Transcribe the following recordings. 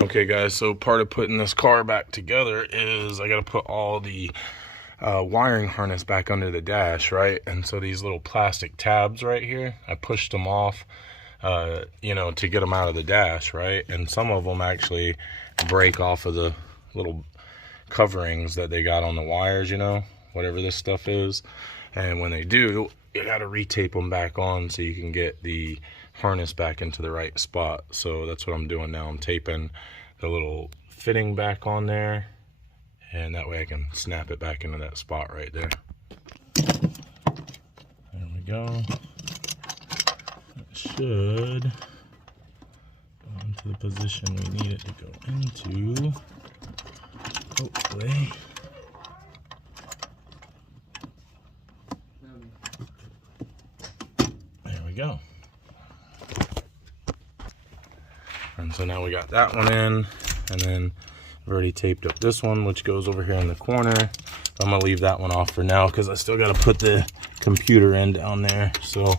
Okay guys, so part of putting this car back together is I gotta put all the wiring harness back under the dash, right? And so these little plastic tabs right here, I pushed them off, you know, to get them out of the dash, right? And some of them actually break off of the little coverings that they got on the wires, you know, whatever this stuff is. And when they do, you gotta retape them back on so you can get the harness back into the right spot. So that's what I'm doing now. I'm taping the little fitting back on there, and that way I can snap it back into that spot right there. There we go. That should go into the position we need it to go into, hopefully. There we go. And so now we got that one in, and then I've already taped up this one, which goes over here in the corner. I'm gonna leave that one off for now because I still gotta put the computer in down there. So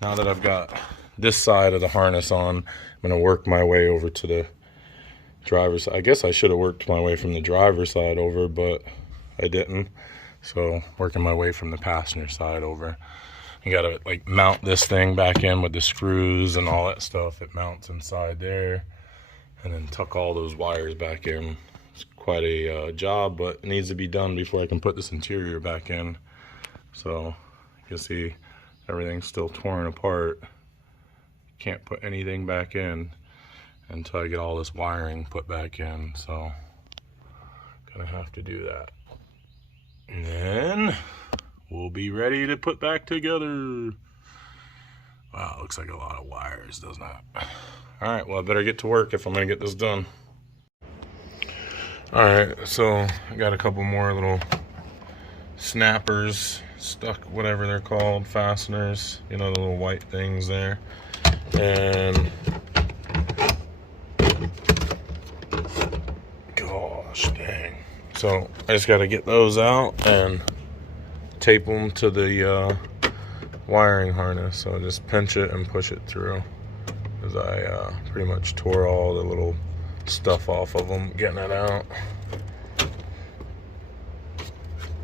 now that I've got this side of the harness on, I'm gonna work my way over to the driver's side. I guess I should have worked my way from the driver's side over, but I didn't. So working my way from the passenger side over. You gotta like mount this thing back in with the screws and all that stuff. It mounts inside there, and then tuck all those wires back in. It's quite a job, but it needs to be done before I can put this interior back in. So you can see everything's still torn apart. Can't put anything back in until I get all this wiring put back in. So gonna have to do that, and then we'll be ready to put back together. Wow, looks like a lot of wires, doesn't it? All right, well, I better get to work if I'm gonna get this done. All right, so I got a couple more little snappers stuck, whatever they're called, fasteners, you know, the little white things there. And gosh dang. So I just gotta get those out and tape them to the wiring harness. So I just pinch it and push it through, because I pretty much tore all the little stuff off of them getting it out.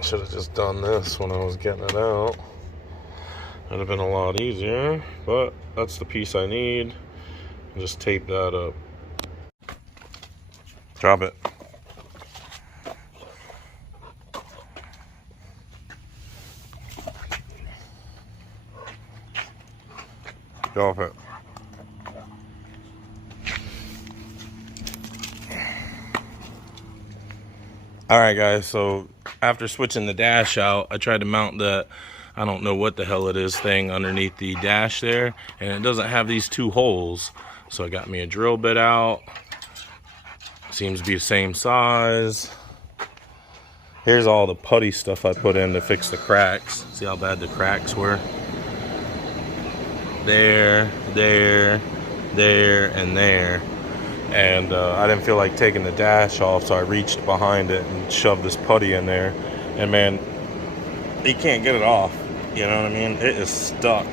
Should have just done this when I was getting it out. Would have been a lot easier, but that's the piece I need. Just tape that up. Drop it. Get off it. Alright guys, so after switching the dash out, I tried to mount the, I don't know what the hell it is, thing underneath the dash there, and it doesn't have these two holes. So I got me a drill bit out. Seems to be the same size. Here's all the putty stuff I put in to fix the cracks. See how bad the cracks were? There, there, there, and there. And I didn't feel like taking the dash off, so I reached behind it and shoved this putty in there. And man, you can't get it off. You know what I mean? It is stuck.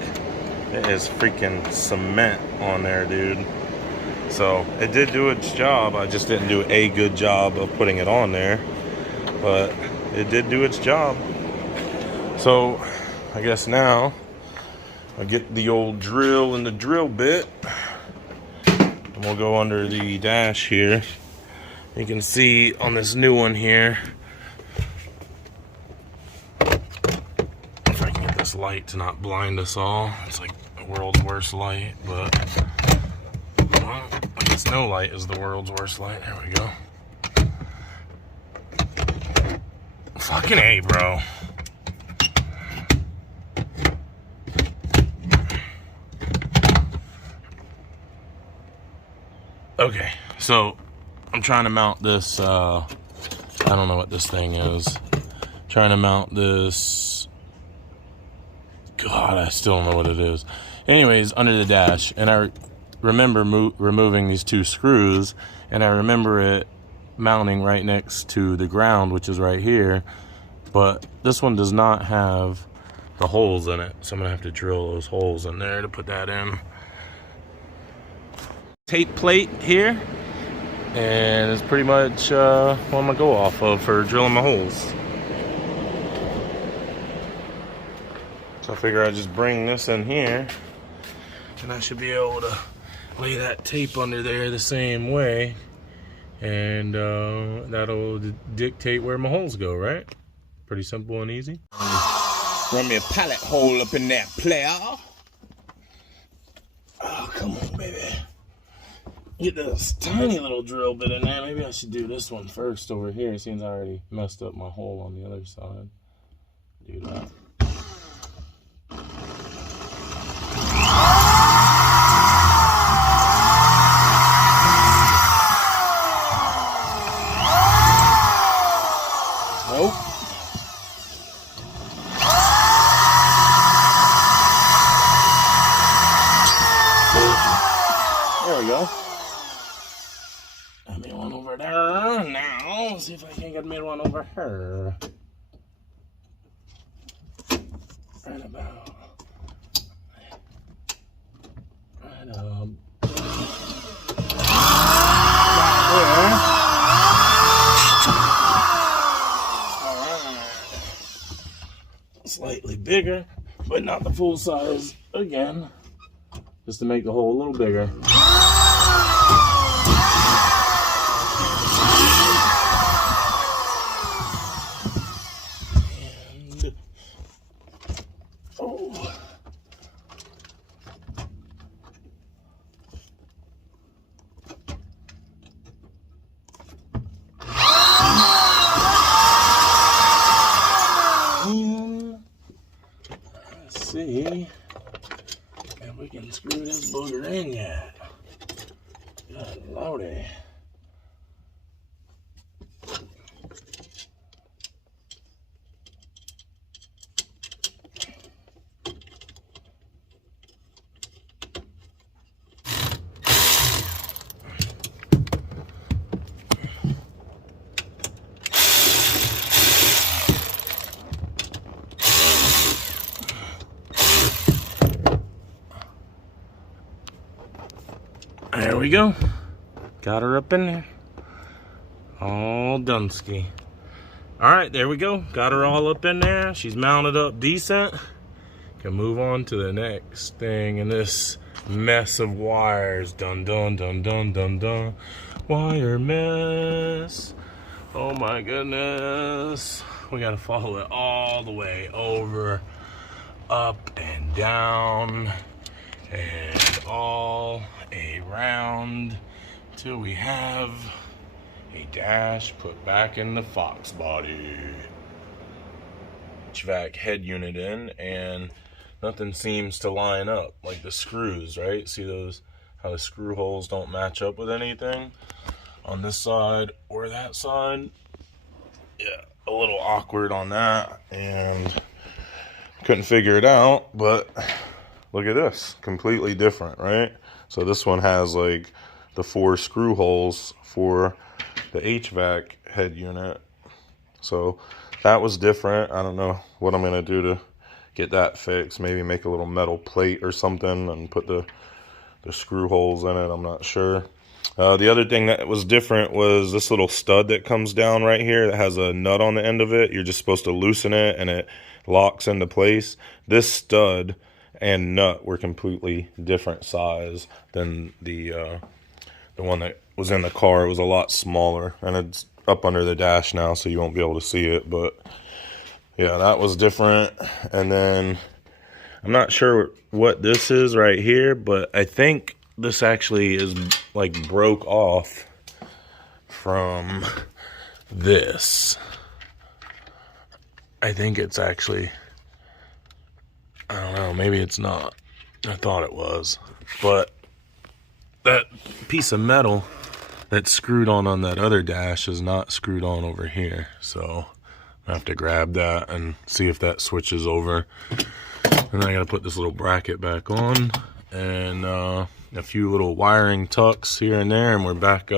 It is freaking cement on there, dude. So it did do its job. I just didn't do a good job of putting it on there, but it did do its job. So I guess now I'll get the old drill and the drill bit, and we'll go under the dash here. You can see on this new one here, if I can get this light to not blind us all. It's like the world's worst light, but well, I guess no light is the world's worst light. There we go. Fucking A, bro. Okay, so I'm trying to mount this, I don't know what this thing is. Trying to mount this, God, I still don't know what it is. Anyways, under the dash, and I remember removing these two screws, and I remember it mounting right next to the ground, which is right here, but this one does not have the holes in it, so I'm gonna have to drill those holes in there to put that in. Tape plate here, And it's pretty much what I'm gonna go off of for drilling my holes. So I figure I'd just bring this in here, and I should be able to lay that tape under there the same way, and that'll dictate where my holes go, right? Pretty simple and easy. Run me a pallet hole up in that player. Oh, come on, baby. Get this tiny little drill bit in there. Maybe I should do this one first over here, since I already messed up my hole on the other side. Do that. Nope. There we go. Got me one over there. Now, let's see if I can get me one over here. Right about. Right up. Slightly bigger, but not the full size again, just to make the hole a little bigger. And, oh. See if we can screw this booger in yet. Good lordy. There we go. Got her up in there. All dunsky. Alright, there we go. Got her all up in there. She's mounted up decent. Can move on to the next thing in this mess of wires. Dun dun dun dun dun dun. Wire mess. Oh my goodness. We gotta follow it all the way over, up and down, and all around till we have a dash put back in the Foxbody. HVAC head unit in, and nothing seems to line up, like the screws, right? See those, how the screw holes don't match up with anything on this side or that side? Yeah, a little awkward on that, and couldn't figure it out, but look at this, completely different, right? So this one has like the 4 screw holes for the HVAC head unit. So that was different. I don't know what I'm gonna do to get that fixed. Maybe make a little metal plate or something and put the screw holes in it. I'm not sure. The other thing that was different was this little stud that comes down right here that has a nut on the end of it. You're just supposed to loosen it and it locks into place. This stud and nut were completely different size than the one that was in the car. It was a lot smaller, and it's up under the dash now, so you won't be able to see it. But yeah, that was different. And then I'm not sure what this is right here, but I think this actually is like broke off from this. I think it's actually, I don't know, maybe it's not. I thought it was. But that piece of metal that's screwed on that other dash is not screwed on over here. So I have to grab that and see if that switches over. And then I gotta put this little bracket back on, and a few little wiring tucks here and there, and we're back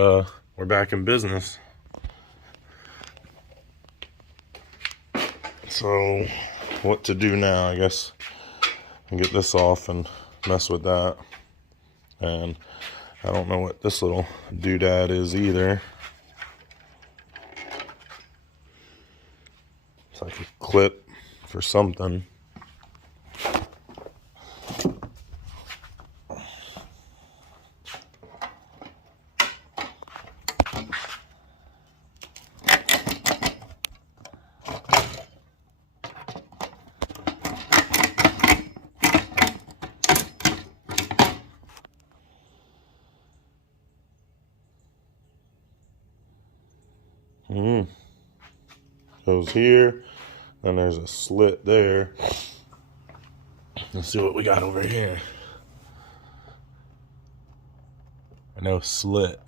in business. So what to do now? I guess I get this off and mess with that, and I don't know what this little doodad is either. It's like a clip for something. Goes here, and there's a slit there. Let's see what we got over here. No slit.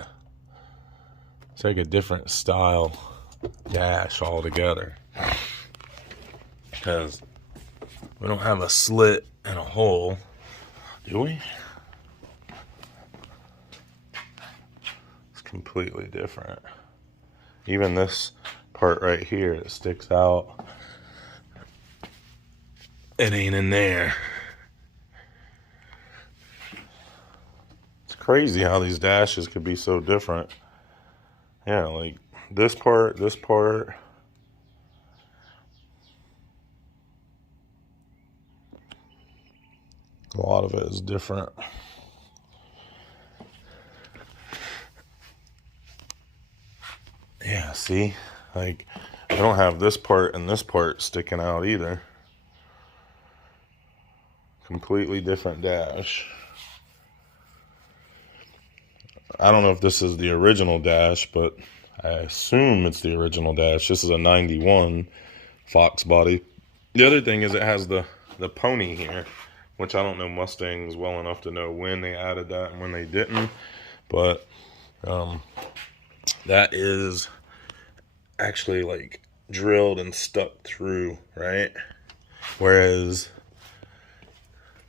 It's like a different style dash altogether, because we don't have a slit and a hole, do we? It's completely different. Even this part right here that sticks out, it ain't in there. It's crazy how these dashes could be so different. Yeah, like this part, a lot of it is different. Yeah, see? Like, I don't have this part and this part sticking out either. Completely different dash. I don't know if this is the original dash, but I assume it's the original dash. This is a 91 Foxbody. The other thing is it has the pony here, which I don't know Mustangs well enough to know when they added that and when they didn't. But that is actually like drilled and stuck through, right? Whereas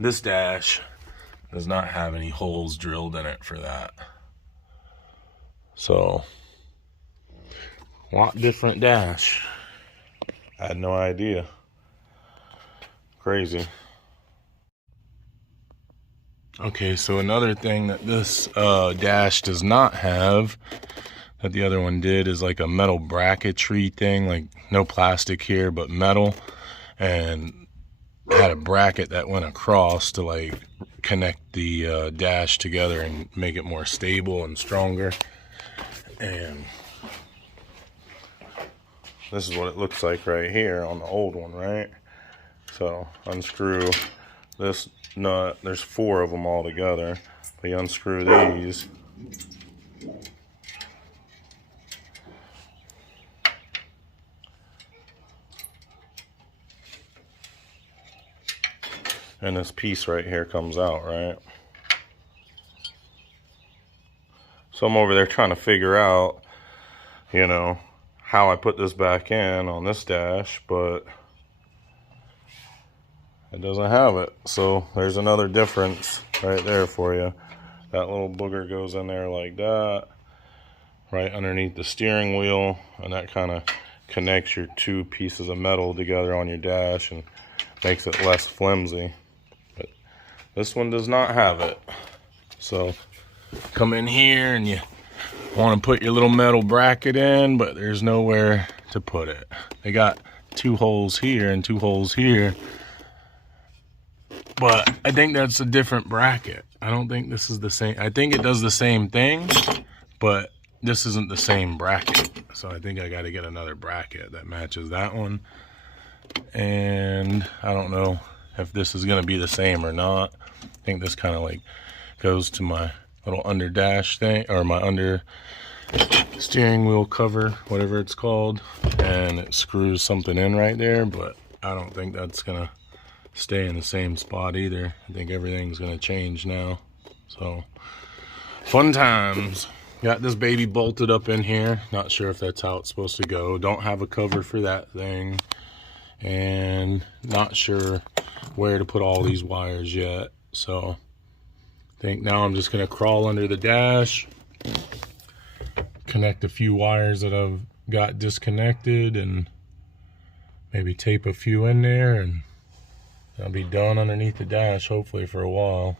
this dash does not have any holes drilled in it for that. So, a lot different dash. I had no idea. Crazy. Okay, so another thing that this dash does not have that the other one did is like a metal bracketry thing, like no plastic here, but metal, and had a bracket that went across to like connect the dash together and make it more stable and stronger. And this is what it looks like right here on the old one, right? So unscrew this nut. There's 4 of them all together. You unscrew these. And this piece right here comes out, right? So I'm over there trying to figure out, you know, how I put this back in on this dash, but it doesn't have it. So there's another difference right there for you. That little booger goes in there like that, right underneath the steering wheel, and that kind of connects your 2 pieces of metal together on your dash and makes it less flimsy. But this one does not have it. So come in here and you want to put your little metal bracket in, but there's nowhere to put it. They got 2 holes here and 2 holes here, but I think that's a different bracket. I don't think this is the same. I think it does the same thing, but this isn't the same bracket. So I think I got to get another bracket that matches that one. And I don't know if this is going to be the same or not. I think this kind of like goes to my little under dash thing, or my under steering wheel cover, whatever it's called, and it screws something in right there, but I don't think that's gonna stay in the same spot either. I think everything's gonna change now. So fun times. Got this baby bolted up in here. Not sure if that's how it's supposed to go. Don't have a cover for that thing, and not sure where to put all these wires yet. So I think now I'm just gonna crawl under the dash, connect a few wires that I've got disconnected, and maybe tape a few in there, and I'll be done underneath the dash hopefully for a while.